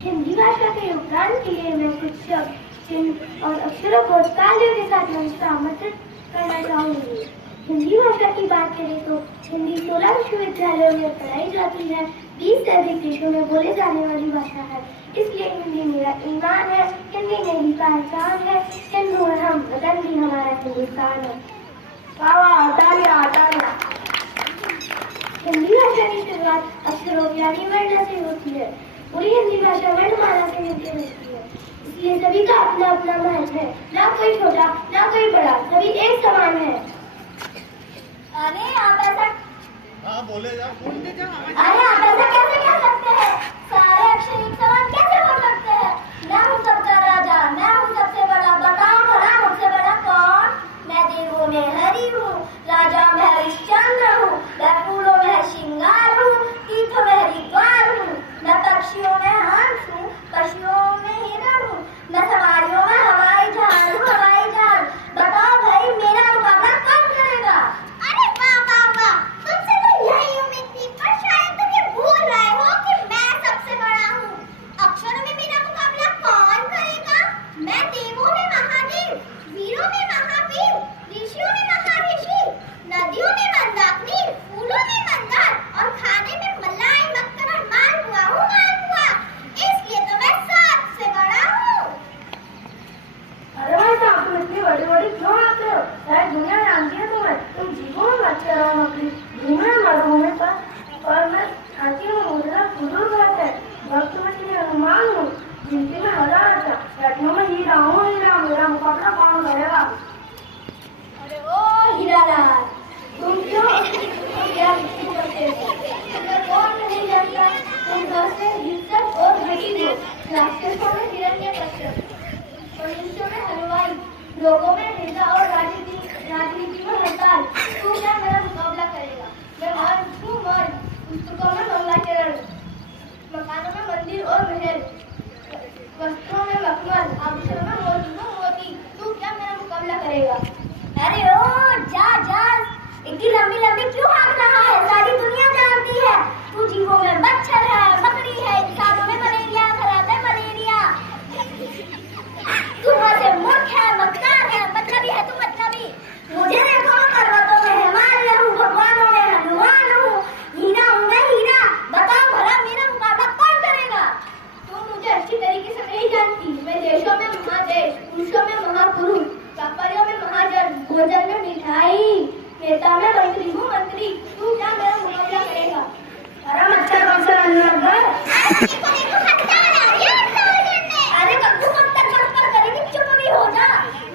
हिंदी भाषा के योगदान के लिए मैं कुछ शब्द, चिन्ह और अक्षरों को तालियों के साथ आमंत्रित करना चाहूंगी। हिंदी भाषा की बात करें तो हिंदी 16 विश्वविद्यालयों में पढ़ाई जाती है, 20 से अधिक देशों में बोले जाने वाली भाषा है। इसलिए हिंदी मेरा ईमान है, हिंदी मेरी पहचान है, हिंदू है हम, वतन भी हमारा हिंदुस्तान है। हिंदी भाषा की शुरुआत अक्षरों यानी वर्ण से होती है। पूरी हिंदी भाषा वर्णमाला से मिलकर होती है, इसलिए सभी का अपना अपना महत्व है। ना कोई छोटा ना कोई बड़ा, सभी एक समान है। अरे आप ऐसा बोले जाओ। अरे आप ऐसा कैसे कह सकते हैं? सारे अक्षर एक समान कैसे हो सकते हैं? मैं हूँ सबका राजा, मैं हूँ सबसे बड़ा। बताओ भला मुझसे बड़ा कौन? मैं देवों में हरि हूँ, राजा में हरिश्चंद्र हूँ, मैं फूलों में श्रृंगार हूँ, तीर्थों में हरिद्वार हूँ, मैं पक्षियों में हंस हूँ, पशुओं में हिरण हूँ, मैं सवारियों में हवाई जहाज हूँ, हवाई जहाज। बताओ भाई मेरा मुकाबला कौन करेगा? अरे वाह वाह वाह, तुमसे तो यही उम्मीद थी, पर शायद तुम ये भूल रहे हो कि मैं सबसे बड़ा हूँ। अक्षरों में मेरा मुकाबला कौन करेगा? मैं देवों में महादेव, वीरों में महावीर, ऋषियों में महर्षि, नदियों में मंदाकिनी, फूलों में मंदार और खाने में मलाई, मक्खन और मालपुआ हूँ, मालपुआ। इसलिए तो मैं सबसे बड़ा हूँ। अरे भाई साहब, तुम इतनी बड़ी बड़ी क्यों आते हो? शायद दुनिया जानती है तुम्हें। तुम जीवो में मत चलो अपनी घूमे मरूमे पर, और मैं आती हूँ मेरा बुजुर्ग है, भक्त में तुम्हें हनुमान हूँ, गिनती में हजार अच्छा, बैठो में हीरा हूँ, हीरा। मेरा मुकाबला कौन करेगा? अरे ओ हीरालाल, तुम क्यों क्या करते हो? तुम्हें कौन नहीं जानता? तुम घर से हिंसक और घटी हो, राक्षसों में हिरण्यकश्यप, मनुष्यों में हलवाई, लोगों में नेता और राजनीति में हड़ताल। तू क्या मेरा मुकाबला करेगा? मैं मर्द हूँ, मर्द। पुस्तकों में मंगलाचरण, मकानों में मंदिर और महल, वस्त्रों में मखमल, आभूषणों में मोती। तू क्या मेरा मुकाबला करेगा? अरे ओ जा जा, इतनी लंबी लंबी क्यों हाँक रहा है? सारी दुनिया जानती है तू जीवों में मच्छर है, मकड़ी है, इंसानों में मलेरिया फैलाता है, मलेरिया। तू वैसे मूर्ख है, मक्कार है, मतलबी है तू, मतलबी। मुझे देखो, पर्वतों में हिमालय हूँ, भगवानों में हनुमान हूँ, हीरा हूँ मैं, हीरा। बताओ भला मेरा मुकाबला कौन करेगा? तुम मुझे अच्छी तरीके से नहीं जानती। मैं देशों में महादेश, पुरुषों में महापुरुष, व्यापारियों में महाजन, भोजन में मिठाई, नेता में मंत्री हूँ, मंत्री। तू क्या मेरा मुकाबला करेगा? अरे मच्छर कौन सा लग गए? अरे कद्दू मत करेगी, चुप भी हो जा।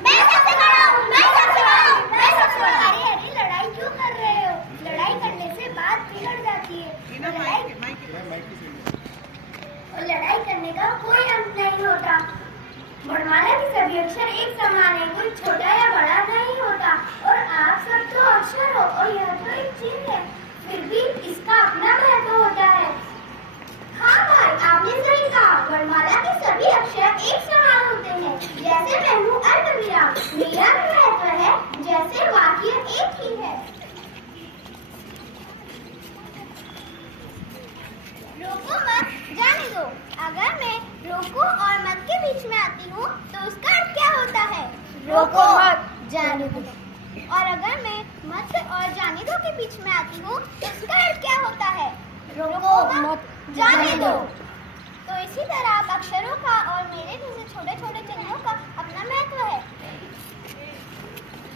मैं सबसे बड़ा हूँ, मैं सबसे बड़ा हूँ, मैं सबसे बड़ा। अरे लड़ाई क्यों कर रहे हो? लड़ाई करने से बात बिगड़ जाती है। लड़ाई करने का कोई अंत नहीं होता। वर्णमाला के सभी अक्षर एक समान है, कोई छोटा या बड़ा नहीं होता। और आप सब तो अक्षर हो और यह तो एक चिन्ह है, फिर भी इसका अपना महत्व होता है। हाँ भाई, आपने सही कहा, वर्णमाला के सभी अक्षर एक समान होते हैं। जैसे मैं हूँ अर्धविराम, मेरा भी महत्व है, जैसे वाक्य एक ही है। रोको मत, जाने दो। अगर मैं रोको और मत के बीच में आती हूँ तो उसका अर्थ क्या होता है? रोको मत, जाने दो। और अगर मैं मत और जाने दो के बीच में आती हूँ तो उसका अर्थ क्या होता है? रोको मत, जाने दो। तो इसी तरह आप अक्षरों का और मेरे जैसे छोटे छोटे चिन्हों का अपना महत्व है।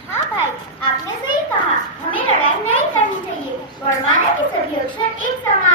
हाँ भाई, आपने सही कहा, हमें लड़ाई नहीं करनी चाहिए। वर्णमाला के सभी अक्षर एक समान